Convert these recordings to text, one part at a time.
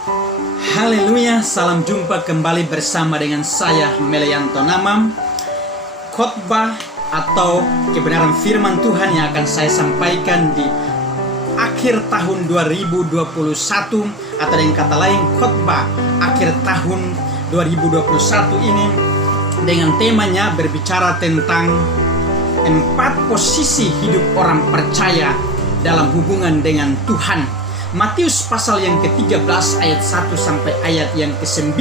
Haleluya, salam jumpa kembali bersama dengan saya Meleyanto Namam. Khotbah atau kebenaran firman Tuhan yang akan saya sampaikan di akhir tahun 2021, atau dengan kata lain khotbah akhir tahun 2021 ini, dengan temanya berbicara tentang 4 posisi hidup orang percaya dalam hubungan dengan Tuhan. Matius pasal yang ke-13 ayat 1 sampai ayat yang ke-9.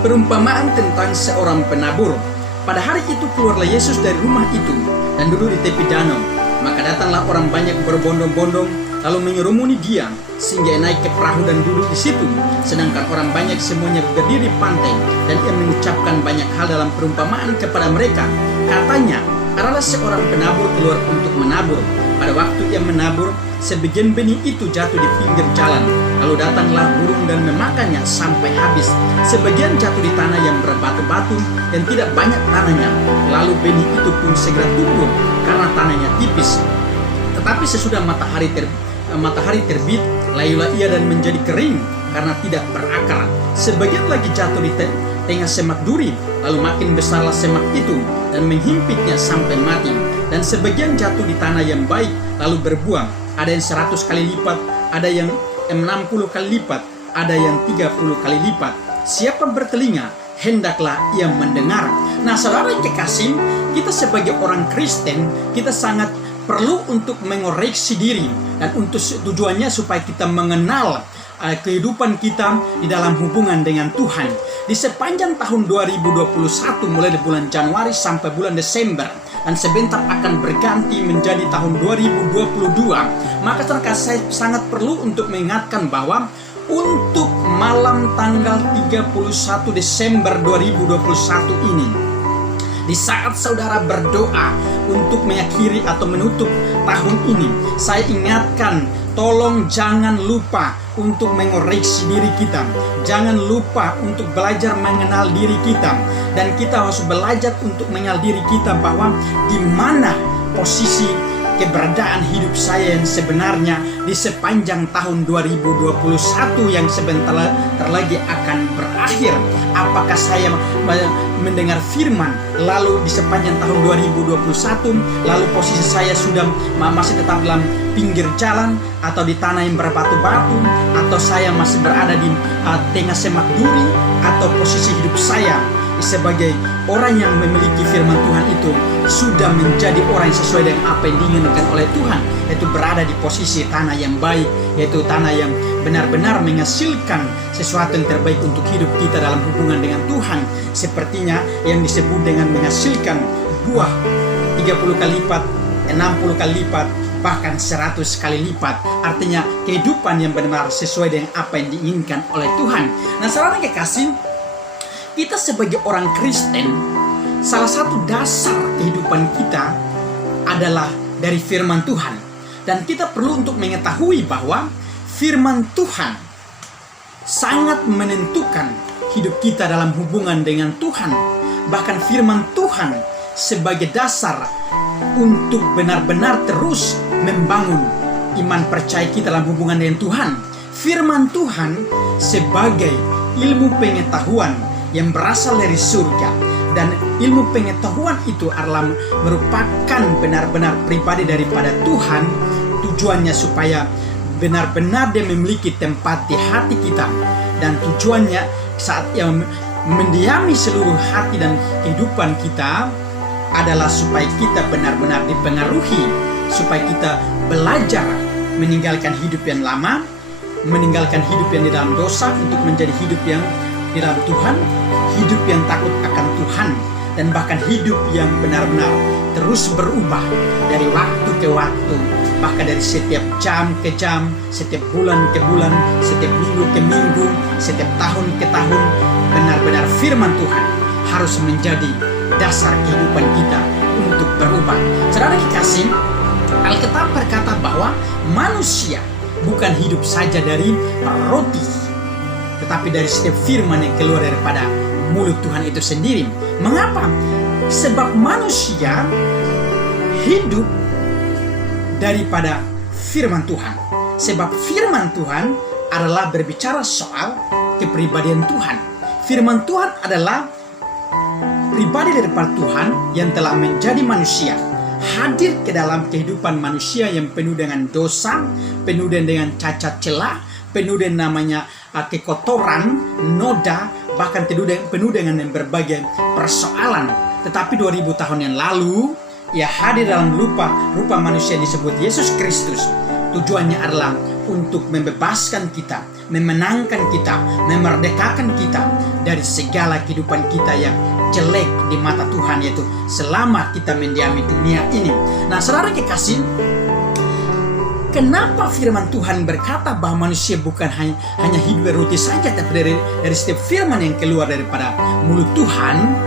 Perumpamaan tentang seorang penabur. Pada hari itu keluarlah Yesus dari rumah itu dan duduk di tepi danau. Maka datanglah orang banyak berbondong-bondong lalu mengerumuni dia, sehingga ia naik ke perahu dan duduk di situ. Sedangkan orang banyak semuanya berdiri di pantai, dan ia mengucapkan banyak hal dalam perumpamaan kepada mereka. Katanya, adalah seorang penabur keluar untuk menabur. Pada waktu ia menabur, sebagian benih itu jatuh di pinggir jalan. Lalu datanglah burung dan memakannya sampai habis. Sebagian jatuh di tanah yang berbatu-batu dan tidak banyak tanahnya. Lalu benih itu pun segera tumbuh karena tanahnya tipis. Tetapi sesudah matahari terbit, layulah ia dan menjadi kering karena tidak berakar. Sebagian lagi jatuh di tengah semak duri, lalu makin besarlah semak itu dan menghimpitnya sampai mati. Dan sebagian jatuh di tanah yang baik, lalu berbuah. Ada yang 100 kali lipat, ada yang 60 kali lipat, ada yang 30 kali lipat. Siapa bertelinga, hendaklah ia mendengar. Nah, saudara yang kekasih, kita sebagai orang Kristen, kita sangat perlu untuk mengoreksi diri, dan untuk tujuannya supaya kita mengenal kehidupan kita di dalam hubungan dengan Tuhan. Di sepanjang tahun 2021, mulai dari bulan Januari sampai bulan Desember, dan sebentar akan berganti menjadi tahun 2022, maka saya sangat perlu untuk mengingatkan bahwa untuk malam tanggal 31 Desember 2021 ini, di saat saudara berdoa untuk mengakhiri atau menutup tahun ini, saya ingatkan, tolong jangan lupa untuk mengoreksi diri kita. Jangan lupa untuk belajar mengenal diri kita. Dan kita harus belajar untuk mengenal diri kita bahwa di mana posisi keberadaan hidup saya yang sebenarnya di sepanjang tahun 2021 yang sebentar lagi akan berakhir. Apakah saya mendengar firman lalu di sepanjang tahun 2021 lalu posisi saya sudah masih tetap dalam pinggir jalan atau di tanah yang berbatu-batu, atau saya masih berada di tengah semak duri, atau posisi hidup saya sebagai orang yang memiliki firman Tuhan itu sudah menjadi orang yang sesuai dengan apa yang diinginkan oleh Tuhan, yaitu berada di posisi tanah yang baik, yaitu tanah yang benar-benar menghasilkan sesuatu yang terbaik untuk hidup kita dalam hubungan dengan Tuhan, sepertinya yang disebut dengan menghasilkan buah 30 kali lipat, 60 kali lipat, bahkan 100 kali lipat. Artinya kehidupan yang benar-benar sesuai dengan apa yang diinginkan oleh Tuhan. Nah, saudara kekasih, kita sebagai orang Kristen, salah satu dasar kehidupan kita adalah dari firman Tuhan. Dan kita perlu untuk mengetahui bahwa firman Tuhan sangat menentukan hidup kita dalam hubungan dengan Tuhan. Bahkan firman Tuhan sebagai dasar untuk benar-benar terus membangun iman percaya kita dalam hubungan dengan Tuhan. Firman Tuhan sebagai ilmu pengetahuan yang berasal dari surga, dan ilmu pengetahuan itu adalah merupakan benar-benar pribadi daripada Tuhan. Tujuannya supaya benar-benar dia memiliki tempat di hati kita, dan tujuannya saat ia mendiami seluruh hati dan kehidupan kita adalah supaya kita benar-benar dipengaruhi, supaya kita belajar meninggalkan hidup yang lama, meninggalkan hidup yang di dalam dosa untuk menjadi hidup yang di dalam Tuhan, hidup yang takut akan Tuhan, dan bahkan hidup yang benar-benar terus berubah dari waktu ke waktu, bahkan dari setiap jam ke jam, setiap bulan ke bulan, setiap minggu ke minggu, setiap tahun ke tahun. Benar-benar firman Tuhan harus menjadi dasar kehidupan kita untuk berubah. Saudara kekasih, Alkitab berkata bahwa manusia bukan hidup saja dari roti, tetapi dari setiap firman yang keluar daripada mulut Tuhan itu sendiri. Mengapa? Sebab manusia hidup daripada firman Tuhan. Sebab firman Tuhan adalah berbicara soal kepribadian Tuhan. Firman Tuhan adalah pribadi daripada Tuhan yang telah menjadi manusia, hadir ke dalam kehidupan manusia yang penuh dengan dosa, penuh dengan cacat celah, penuh dengan namanya kekotoran, noda, bahkan penuh dengan berbagai persoalan. Tetapi 2000 tahun yang lalu, ia hadir dalam rupa manusia yang disebut Yesus Kristus. Tujuannya adalah untuk membebaskan kita, memenangkan kita, memerdekakan kita dari segala kehidupan kita yang jelek di mata Tuhan, yaitu selama kita mendiami dunia ini. Nah, saudara kekasih, kenapa firman Tuhan berkata bahwa manusia bukan hanya hidup dari roti saja, tapi dari setiap firman yang keluar daripada mulut Tuhan?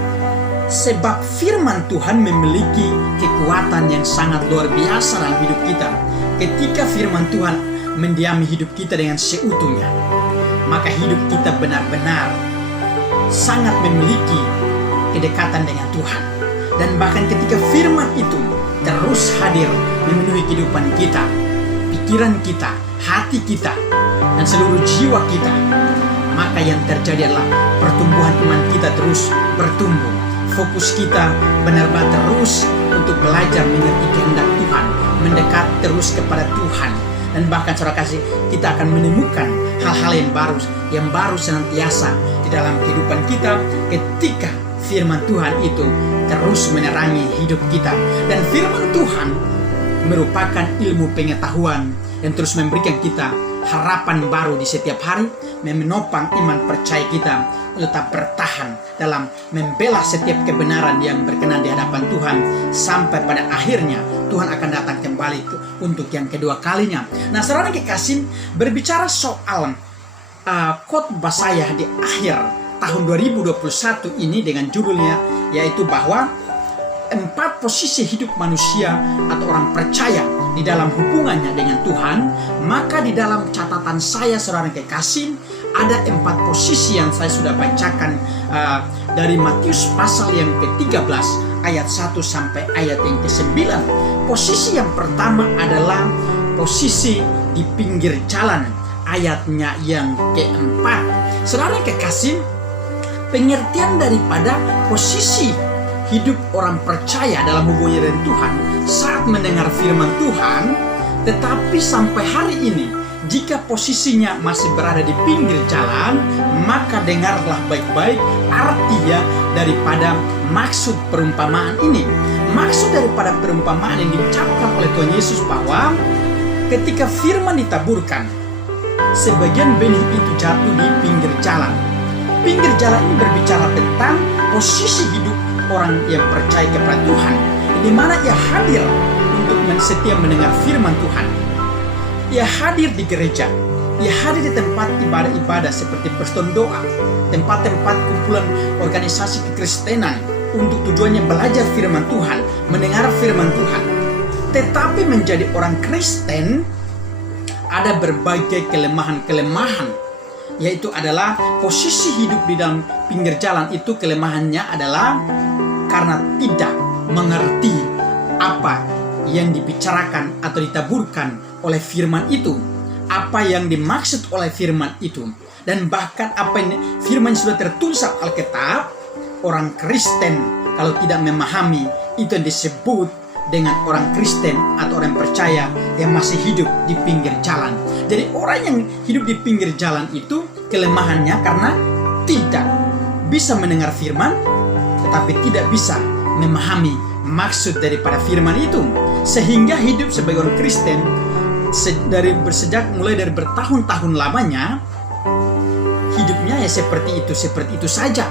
Sebab firman Tuhan memiliki kekuatan yang sangat luar biasa dalam hidup kita. Ketika firman Tuhan mendiami hidup kita dengan seutuhnya, maka hidup kita benar-benar sangat memiliki kedekatan dengan Tuhan. Dan bahkan ketika firman itu terus hadir memenuhi kehidupan kita, pikiran kita, hati kita, dan seluruh jiwa kita, maka yang terjadi adalah pertumbuhan iman kita terus bertumbuh. Fokus kita benar-benar terus untuk belajar mengerti kehendak Tuhan, mendekat terus kepada Tuhan. Dan bahkan saudara kasih, kita akan menemukan hal-hal yang baru senantiasa di dalam kehidupan kita ketika firman Tuhan itu terus menerangi hidup kita. Dan firman Tuhan merupakan ilmu pengetahuan yang terus memberikan kita harapan baru di setiap hari, menopang iman percaya kita tetap bertahan dalam membela setiap kebenaran yang berkenan di hadapan Tuhan, sampai pada akhirnya Tuhan akan datang kembali untuk yang kedua kalinya. Nah, saudara kekasih, berbicara soal khotbah saya di akhir tahun 2021 ini dengan judulnya yaitu bahwa 4 posisi hidup manusia atau orang percaya di dalam hubungannya dengan Tuhan. Maka di dalam catatan saya, saudara kekasih, ada 4 posisi yang saya sudah bacakan dari Matius pasal yang ke-13 ayat 1 sampai ayat yang ke-9. Posisi yang pertama adalah posisi di pinggir jalan, ayatnya yang ke-4. Saudara kekasih, pengertian daripada posisi hidup orang percaya dalam hubungannya dengan Tuhan saat mendengar firman Tuhan, tetapi sampai hari ini jika posisinya masih berada di pinggir jalan, maka dengarlah baik-baik artinya daripada maksud perumpamaan ini. Maksud daripada perumpamaan yang diucapkan oleh Tuhan Yesus bahwa ketika firman ditaburkan, sebagian benih itu jatuh di pinggir jalan. Pinggir jalan ini berbicara tentang posisi hidup orang yang percaya kepada Tuhan, di mana ia hadir untuk setia mendengar firman Tuhan. Ia hadir di gereja, ia hadir di tempat ibadah-ibadah seperti persekutuan doa, tempat-tempat kumpulan organisasi kekristenan untuk tujuannya belajar firman Tuhan, mendengar firman Tuhan. Tetapi menjadi orang Kristen ada berbagai kelemahan-kelemahan, yaitu adalah posisi hidup di dalam pinggir jalan itu. Kelemahannya adalah karena tidak mengerti apa yang dibicarakan atau ditaburkan oleh firman itu, apa yang dimaksud oleh firman itu, dan bahkan apa yang firman sudah tertulis dalam Alkitab. Orang Kristen kalau tidak memahami, itu yang disebut dengan orang Kristen atau orang percaya yang masih hidup di pinggir jalan. Jadi orang yang hidup di pinggir jalan itu kelemahannya karena tidak bisa mendengar firman, tetapi tidak bisa memahami maksud daripada firman itu, sehingga hidup sebagai orang Kristen mulai dari bertahun-tahun lamanya hidupnya ya seperti itu saja.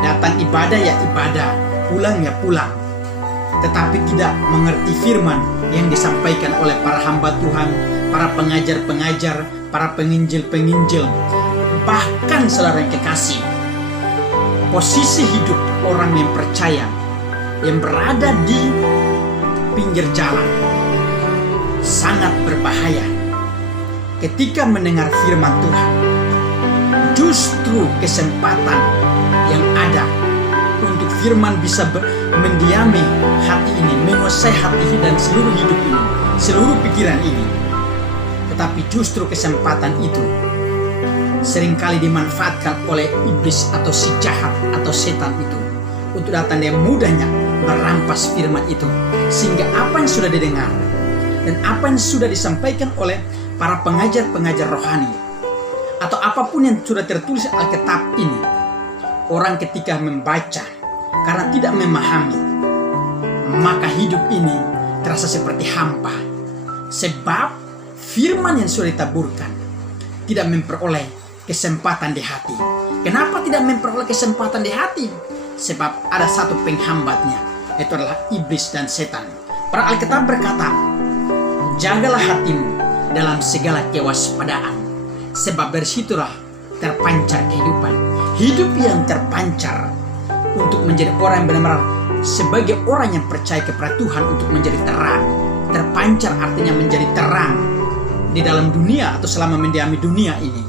Datang ibadah ya ibadah, pulang ya pulang, tetapi tidak mengerti firman yang disampaikan oleh para hamba Tuhan, para pengajar-pengajar, para penginjil-penginjil. Bahkan saudara yang kekasih, posisi hidup orang yang percaya yang berada di pinggir jalan sangat berbahaya. Ketika mendengar firman Tuhan, justru kesempatan yang ada untuk firman bisa mendiami hati ini, menguasai hati dan seluruh hidup ini, seluruh pikiran ini. Tetapi justru kesempatan itu seringkali dimanfaatkan oleh iblis atau si jahat atau setan itu untuk datang dengan mudahnya merampas firman itu, sehingga apa yang sudah didengar dan apa yang sudah disampaikan oleh para pengajar-pengajar rohani atau apapun yang sudah tertulis Alkitab ini, orang ketika membaca karena tidak memahami, maka hidup ini terasa seperti hampa, sebab firman yang sudah ditaburkan tidak memperoleh kesempatan di hati. Kenapa tidak memperoleh kesempatan di hati? Sebab ada satu penghambatnya, itu adalah iblis dan setan. Para Alkitab berkata, jagalah hatimu dalam segala kewaspadaan, sebab dari situlah terpancar kehidupan. Hidup yang terpancar untuk menjadi orang yang benar-benar sebagai orang yang percaya kepada Tuhan untuk menjadi terang. Terpancar artinya menjadi terang di dalam dunia atau selama mendiami dunia ini.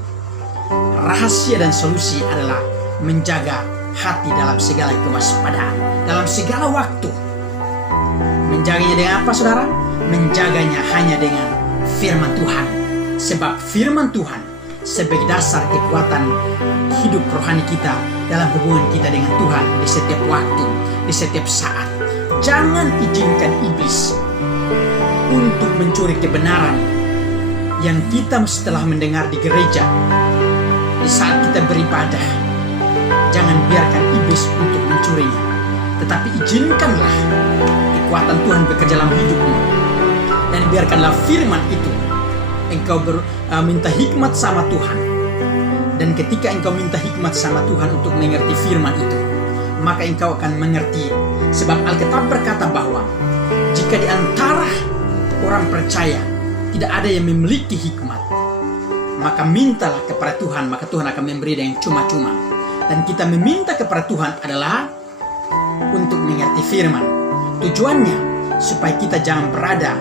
Rahasia dan solusi adalah menjaga hati dalam segala kewaspadaan, dalam segala waktu. Menjaganya dengan apa, saudara? Menjaganya hanya dengan firman Tuhan. Sebab firman Tuhan sebagai dasar kekuatan hidup rohani kita dalam hubungan kita dengan Tuhan di setiap waktu, di setiap saat. Jangan izinkan iblis untuk mencuri kebenaran yang kita setelah mendengar di gereja, di saat kita beribadah. Jangan biarkan iblis untuk mencurinya, tetapi izinkanlah kekuatan Tuhan bekerja dalam hidupmu, dan biarkanlah firman itu engkau minta hikmat sama Tuhan. Dan ketika engkau minta hikmat sama Tuhan untuk mengerti firman itu, maka engkau akan mengerti. Sebab Alkitab berkata bahwa jika di antara orang percaya tidak ada yang memiliki hikmat, maka mintalah kepada Tuhan, maka Tuhan akan memberi dengan cuma-cuma. Dan kita meminta kepada Tuhan adalah untuk mengerti firman. Tujuannya supaya kita jangan berada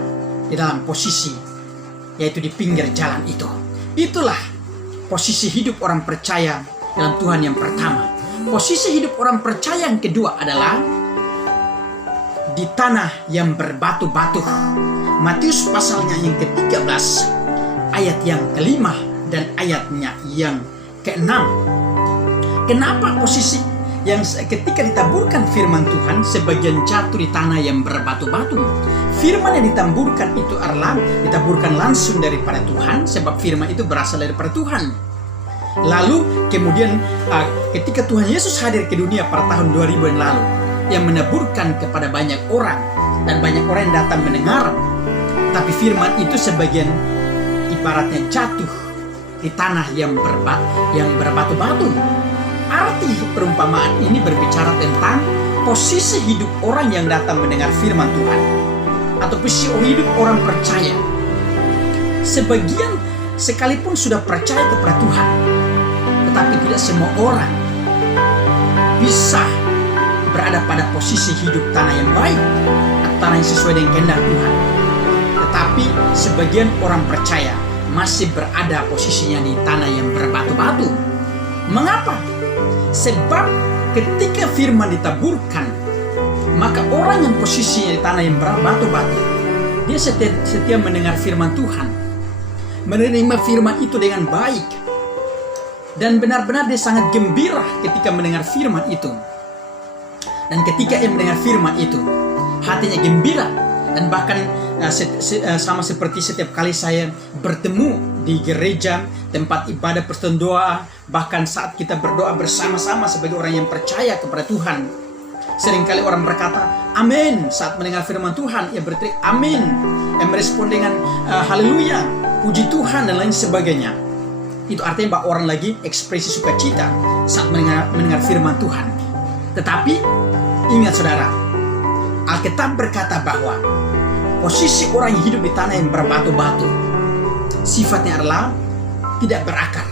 di dalam posisi yaitu di pinggir jalan itu. Itulah posisi hidup orang percaya dalam Tuhan yang pertama. Posisi hidup orang percaya yang kedua adalah di tanah yang berbatu-batu. Matius pasalnya yang ke-13 ayat yang ke-5 dan ayatnya yang ke-6. Kenapa posisi yang ketika ditaburkan firman Tuhan sebagian jatuh di tanah yang berbatu-batu? Firman yang ditaburkan itu adalah ditaburkan langsung daripada Tuhan, sebab firman itu berasal daripada Tuhan. Lalu kemudian ketika Tuhan Yesus hadir ke dunia pada tahun 2000 yang lalu, yang menaburkan kepada banyak orang, dan banyak orang yang datang mendengar. Tapi firman itu sebagian ibaratnya jatuh di tanah yang berbatu-batu. Arti perumpamaan ini berbicara tentang posisi hidup orang yang datang mendengar firman Tuhan, atau posisi hidup orang percaya. Sebagian sekalipun sudah percaya kepada Tuhan, tetapi tidak semua orang bisa berada pada posisi hidup tanah yang baik, atau tanah yang sesuai dengan kehendak Tuhan. Tetapi sebagian orang percaya masih berada posisinya di tanah yang berbatu-batu. Mengapa? Sebab ketika firman ditaburkan, maka orang yang posisinya di tanah yang berbatu-batu, dia setia mendengar firman Tuhan, menerima firman itu dengan baik, dan benar-benar dia sangat gembira ketika mendengar firman itu. Dan ketika ia mendengar firman itu, hatinya gembira. Dan bahkan sama seperti setiap kali saya bertemu di gereja, tempat ibadah, persekutuan doa, bahkan saat kita berdoa bersama-sama sebagai orang yang percaya kepada Tuhan, seringkali orang berkata amin saat mendengar firman Tuhan. Ia berteriak amin, yang merespon dengan haleluya, puji Tuhan dan lain sebagainya. Itu artinya bahwa orang lagi ekspresi sukacita saat mendengar firman Tuhan. Tetapi ingat saudara, Alkitab berkata bahwa posisi orang yang hidup di tanah yang berbatu-batu sifatnya adalah tidak berakar.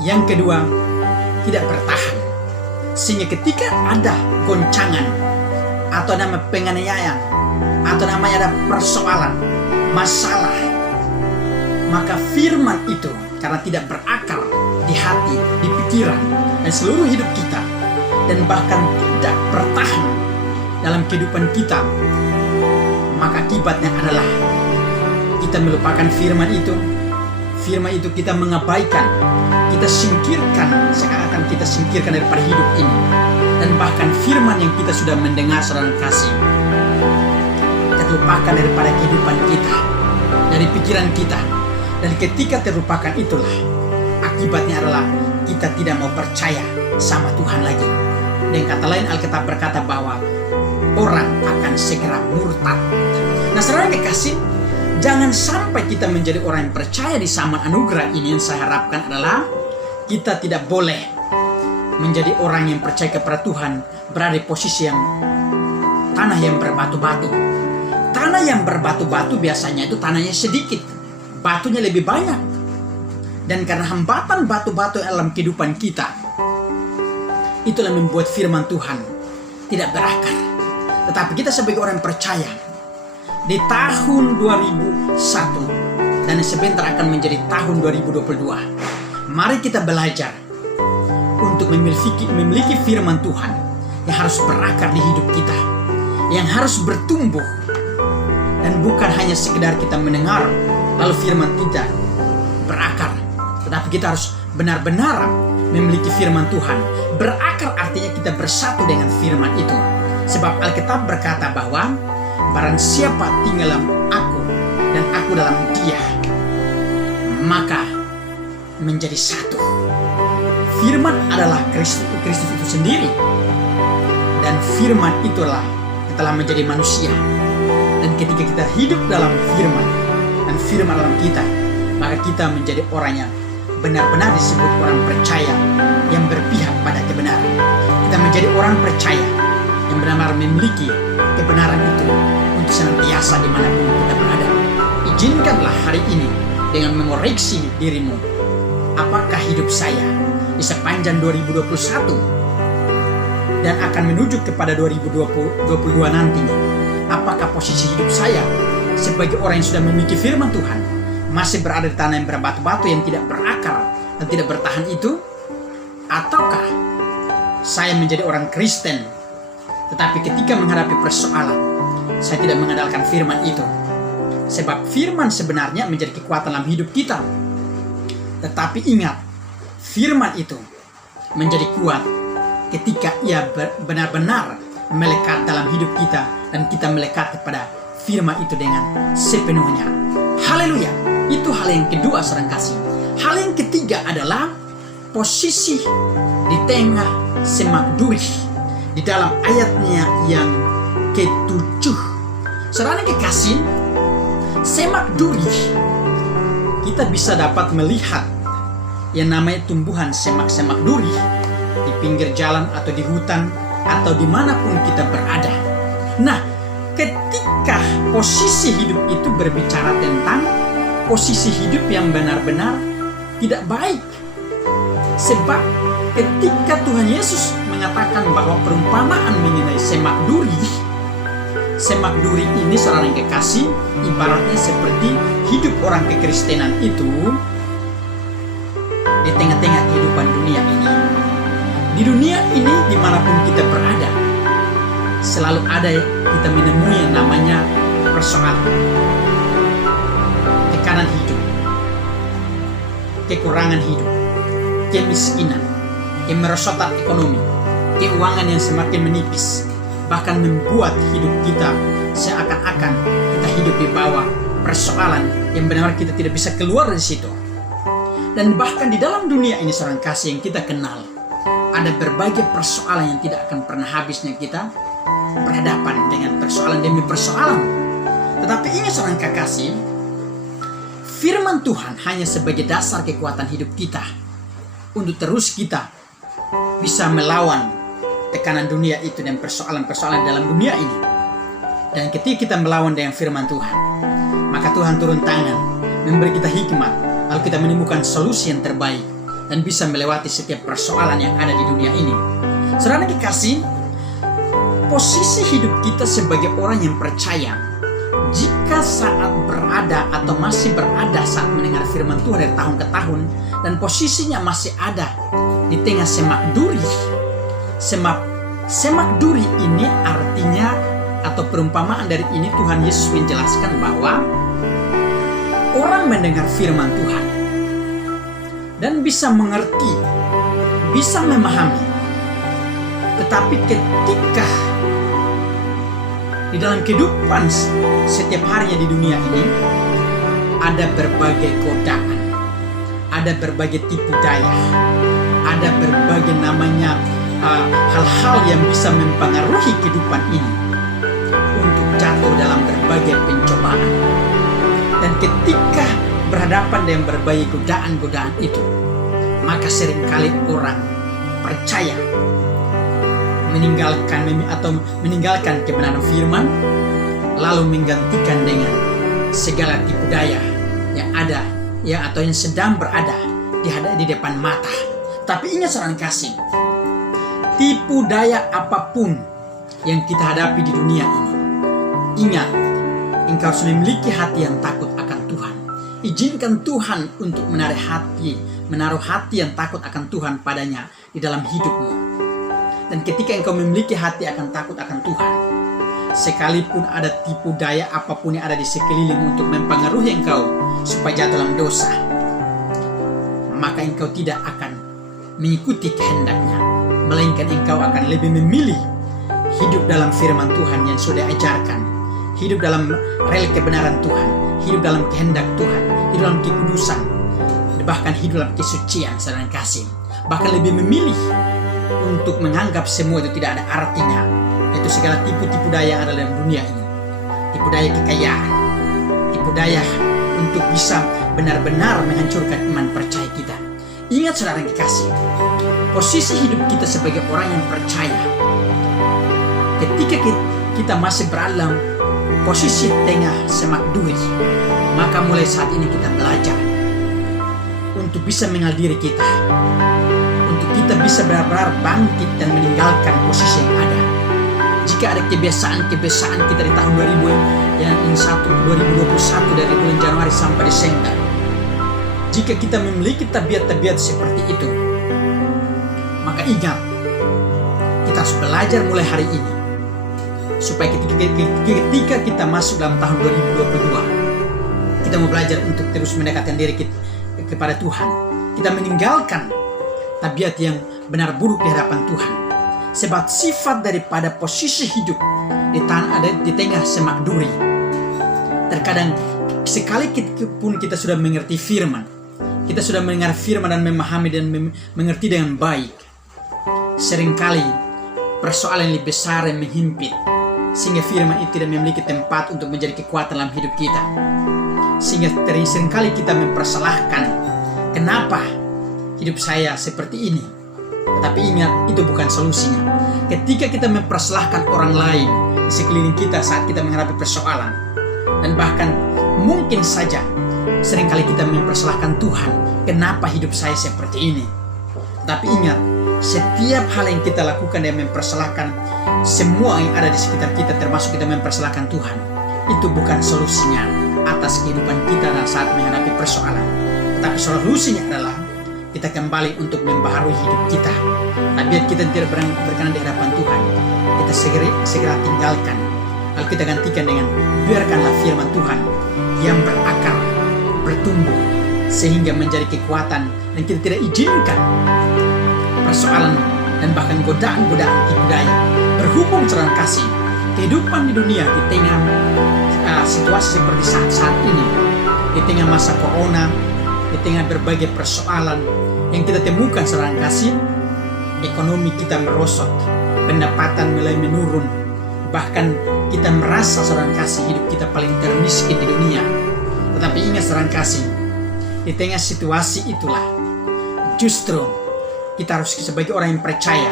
Yang kedua, tidak bertahan. Sehingga ketika ada goncangan atau nama penganiayaan atau namanya ada persoalan, masalah, maka firman itu karena tidak berakar di hati, di pikiran dan seluruh hidup kita, dan bahkan tidak bertahan dalam kehidupan kita, maka akibatnya adalah kita melupakan firman itu. firman itu kita mengabaikan, kita singkirkan, seakan-akan kita singkirkan daripada hidup ini. Dan bahkan firman yang kita sudah mendengar saudara kasih, kita terlupakan daripada kehidupan kita, dari pikiran kita. Dan ketika terlupakan itulah, akibatnya adalah kita tidak mau percaya sama Tuhan lagi. Dengan kata lain, Alkitab berkata bahwa orang akan segera murtad. Nah saudara kekasih, jangan sampai kita menjadi orang yang percaya di zaman anugerah ini. Yang saya harapkan adalah kita tidak boleh menjadi orang yang percaya kepada Tuhan berada di posisi yang tanah yang berbatu-batu. Tanah yang berbatu-batu biasanya itu tanahnya sedikit, batunya lebih banyak. Dan karena hambatan batu-batu dalam kehidupan kita, itulah membuat firman Tuhan tidak berakar. Tetapi kita sebagai orang percaya, di tahun 2001 dan sebentar akan menjadi tahun 2022, mari kita belajar untuk memiliki firman Tuhan yang harus berakar di hidup kita, yang harus bertumbuh, dan bukan hanya sekedar kita mendengar lalu firman tidak berakar, tetapi kita harus benar-benar memiliki firman Tuhan. Berakar artinya kita bersatu dengan firman itu. Sebab Alkitab berkata bahwa barang siapa tinggal dalam aku dan aku dalam dia, maka menjadi satu. Firman adalah Kristus itu sendiri. Dan firman itulah yang telah menjadi manusia. Dan ketika kita hidup dalam firman, dan firman dalam kita, maka kita menjadi orang yang benar-benar disebut orang percaya yang berpihak pada kebenaran. Kita menjadi orang percaya yang benar-benar memiliki kebenaran itu untuk senantiasa dimanapun kita berada. Izinkanlah hari ini dengan mengoreksi dirimu. Apakah hidup saya di sepanjang 2021 dan akan menuju kepada 2022 nantinya? Apakah posisi hidup saya sebagai orang yang sudah memiliki firman Tuhan masih berada di tanah yang berbatu-batu yang tidak berakar dan tidak bertahan itu? Ataukah saya menjadi orang Kristen, tetapi ketika menghadapi persoalan, saya tidak mengandalkan firman itu? Sebab firman sebenarnya menjadi kekuatan dalam hidup kita. Tetapi ingat, firman itu menjadi kuat ketika ia benar-benar melekat dalam hidup kita dan kita melekat kepada firman itu dengan sepenuhnya. Haleluya. Itu hal yang kedua saudara kasih. Hal yang ketiga adalah posisi di tengah semak duri. Di dalam ayatnya yang ke-7, saudara kekasih, semak duri, kita bisa dapat melihat yang namanya tumbuhan semak-semak duri di pinggir jalan atau di hutan atau dimanapun kita berada. Nah, ketika posisi hidup itu berbicara tentang posisi hidup yang benar-benar tidak baik. Sebab ketika Tuhan Yesus mengatakan bahwa perumpamaan mengenai semak duri ini saudara yang kekasih, ibaratnya seperti hidup orang kekristenan itu di tengah-tengah kehidupan dunia ini. Di dunia ini dimanapun kita berada, selalu ada kita menemui yang namanya persoalan, tekanan hidup, kekurangan hidup, kemiskinan, kemerosotan ekonomi, keuangan yang semakin menipis, bahkan membuat hidup kita seakan-akan kita hidup di bawah persoalan yang benar-benar kita tidak bisa keluar dari situ. Dan bahkan di dalam dunia ini seorang kasih yang kita kenal, ada berbagai persoalan yang tidak akan pernah habisnya kita berhadapan dengan persoalan demi persoalan. Tetapi ini seorang kekasih, firman Tuhan hanya sebagai dasar kekuatan hidup kita untuk terus kita bisa melawan tekanan dunia itu dan persoalan-persoalan dalam dunia ini. Dan ketika kita melawan dengan firman Tuhan, maka Tuhan turun tangan, memberi kita hikmat, lalu kita menemukan solusi yang terbaik dan bisa melewati setiap persoalan yang ada di dunia ini. Saudara kekasih, posisi hidup kita sebagai orang yang percaya, jika saat berada atau masih berada saat mendengar firman Tuhan dari tahun ke tahun, dan posisinya masih ada di tengah semak duri. Semak duri ini artinya atau perumpamaan dari ini Tuhan Yesus menjelaskan bahwa orang mendengar firman Tuhan, dan bisa mengerti, bisa memahami. Tetapi ketika di dalam kehidupan setiap harinya di dunia ini ada berbagai godaan, ada berbagai tipu daya, ada berbagai namanya hal-hal yang bisa mempengaruhi kehidupan ini untuk jatuh dalam berbagai pencobaan. Dan ketika berhadapan dengan berbagai godaan-godaan itu, maka seringkali orang percaya meninggalkan kebenaran firman, lalu menggantikan dengan segala tipu daya yang ada atau yang sedang berada di depan mata. Tapi ingat saudara kasih, tipu daya apapun yang kita hadapi di dunia ini, ingat, engkau harus memiliki hati yang takut akan Tuhan. Izinkan Tuhan untuk menaruh hati yang takut akan Tuhan padanya di dalam hidupmu. Dan ketika engkau memiliki hati akan takut akan Tuhan, sekalipun ada tipu daya apapun yang ada di sekeliling untuk mempengaruhi engkau supaya jatuh dalam dosa, maka engkau tidak akan mengikuti kehendaknya, melainkan engkau akan lebih memilih hidup dalam firman Tuhan yang sudah diajarkan, hidup dalam rel kebenaran Tuhan, hidup dalam kehendak Tuhan, hidup dalam kekudusan, bahkan hidup dalam kesucian, saudara kasih. Bahkan lebih memilih untuk menganggap semua itu tidak ada artinya, itu segala tipu-tipu daya yang ada dalam dunia ini. Tipu daya kekayaan, tipu daya untuk bisa benar-benar menghancurkan iman percaya kita. Ingat saudara yang dikasih, posisi hidup kita sebagai orang yang percaya, ketika kita masih berada dalam posisi tengah semak duri, maka mulai saat ini kita belajar untuk bisa mengenal diri kita, untuk kita bisa benar-benar bangkit dan meninggalkan posisi yang ada. Jika ada kebiasaan-kebiasaan kita di tahun 2021 dari bulan Januari sampai Desember, jika kita memiliki tabiat-tabiat seperti itu, maka ingat, kita harus belajar mulai hari ini supaya ketika kita masuk dalam tahun 2022, kita mau belajar untuk terus mendekatkan diri kita kepada Tuhan. Kita meninggalkan tabiat yang benar buruk di hadapan Tuhan. Sebab sifat daripada posisi hidup di tengah semak duri, terkadang sekali pun kita sudah mengerti firman, kita sudah mendengar firman dan memahami dan mengerti dengan baik, seringkali persoalan yang lebih besar yang menghimpit, sehingga firman itu tidak memiliki tempat untuk menjadi kekuatan dalam hidup kita. Sehingga seringkali kita mempersalahkan, kenapa hidup saya seperti ini. Tetapi ingat, itu bukan solusinya. Ketika kita mempersalahkan orang lain di sekeliling kita saat kita menghadapi persoalan, dan bahkan mungkin saja seringkali kita mempersalahkan Tuhan, kenapa hidup saya seperti ini. Tapi ingat, setiap hal yang kita lakukan dan mempersalahkan semua yang ada di sekitar kita, termasuk kita mempersalahkan Tuhan, itu bukan solusinya atas kehidupan kita dan saat menghadapi persoalan. Tetapi solusinya adalah kita kembali untuk membaharui hidup kita. Tabiat kita tidak berkenan di hadapan Tuhan, kita segera tinggalkan, lalu kita gantikan dengan biarkanlah firman Tuhan yang berakar, bertumbuh, sehingga menjadi kekuatan, dan kita tidak izinkan persoalan dan bahkan godaan-godaan tipu daya berhubung saudara kasih. Kehidupan di dunia di tengah situasi seperti saat ini, di tengah masa corona, di tengah berbagai persoalan yang kita temukan saudara kasih, ekonomi kita merosot, pendapatan mulai menurun, bahkan kita merasa saudara kasih hidup kita paling termiskin di dunia. Tetapi ingat saudara kasih, di tengah situasi itulah justru kita harus sebagai orang yang percaya,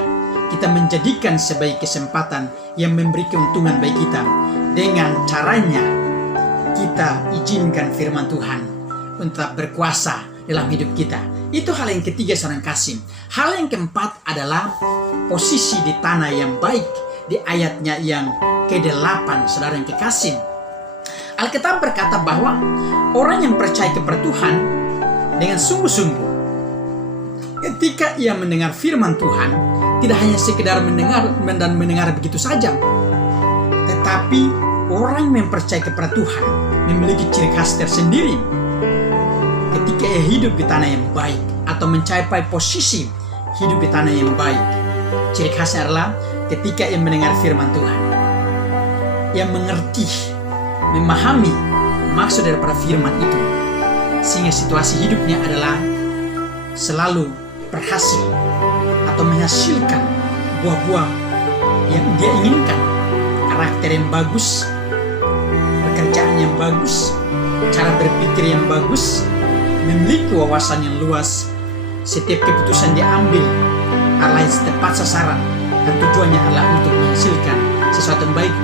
kita menjadikan sebagai kesempatan yang memberi keuntungan bagi kita. Dengan caranya kita izinkan firman Tuhan untuk berkuasa dalam hidup kita. Itu hal yang ketiga saudara kasih. Hal yang keempat adalah posisi di tanah yang baik. Di ayatnya yang ke-8 saudara yang kekasih, Alkitab berkata bahwa orang yang percaya kepada Tuhan dengan sungguh-sungguh, ketika ia mendengar firman Tuhan, tidak hanya sekedar mendengar begitu saja, tetapi orang yang percaya kepada Tuhan memiliki ciri khas tersendiri ketika ia hidup di tanah yang baik. atau mencapai posisi hidup di tanah yang baik. Ciri khasnya adalah ketika ia mendengar firman Tuhan, ia mengerti, memahami maksud daripada firman itu, sehingga situasi hidupnya adalah selalu berhasil atau menghasilkan buah-buah yang dia inginkan. Karakter yang bagus, pekerjaan yang bagus, cara berpikir yang bagus, memiliki wawasan yang luas. Setiap keputusan dia ambil adalah tepat sasaran, dan tujuannya adalah untuk menghasilkan sesuatu yang baik,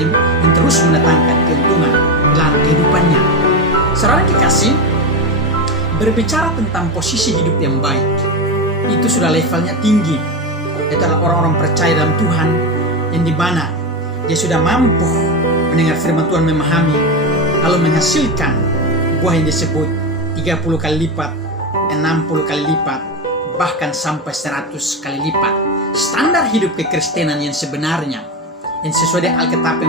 yang terus mendatangkan keuntungan dalam kehidupannya. Saudara kekasih, berbicara tentang posisi hidup yang baik, itu sudah levelnya tinggi. Itu adalah orang-orang percaya dalam Tuhan yang dimana dia sudah mampu mendengar firman Tuhan, memahami, lalu menghasilkan buah yang disebut 30 kali lipat, 60 kali lipat, bahkan sampai 100 kali lipat. Standar hidup kekristenan yang sebenarnya, yang sesuai dengan Alkitab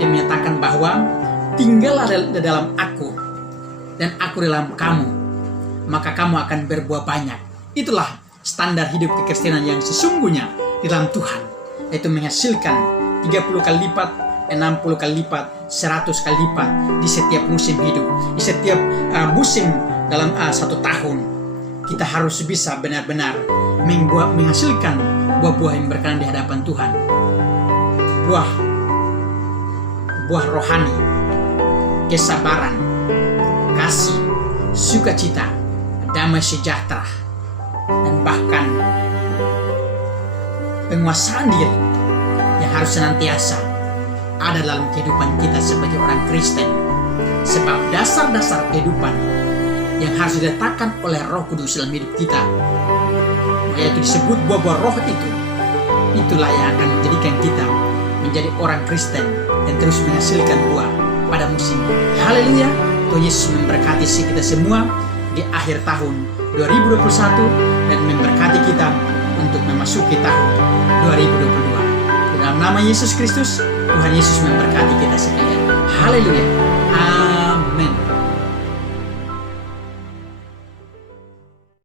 yang menyatakan bahwa tinggallah di dalam aku dan aku di dalam kamu, maka kamu akan berbuah banyak. Itulah standar hidup kekristenan yang sesungguhnya di dalam Tuhan, yaitu menghasilkan 30 kali lipat, 60 kali lipat, 100 kali lipat di setiap musim hidup. Di setiap musim dalam satu tahun, kita harus bisa benar-benar menghasilkan buah-buah yang berkenan di hadapan Tuhan. Buah rohani, kesabaran, kasih, sukacita, damai sejahtera, dan bahkan penguasaan diri yang harus senantiasa ada dalam kehidupan kita sebagai orang Kristen. Sebab dasar-dasar kehidupan yang harus diletakkan oleh Roh Kudus dalam hidup kita, yaitu disebut buah-buah roh itu, itulah yang akan menjadikan kita menjadi orang Kristen dan terus menghasilkan buah pada musimnya. Haleluya. Tuhan Yesus memberkati kita semua di akhir tahun 2021 dan memberkati kita untuk memasuki tahun 2022. Dalam nama Yesus Kristus, Tuhan Yesus memberkati kita sekalian. Haleluya.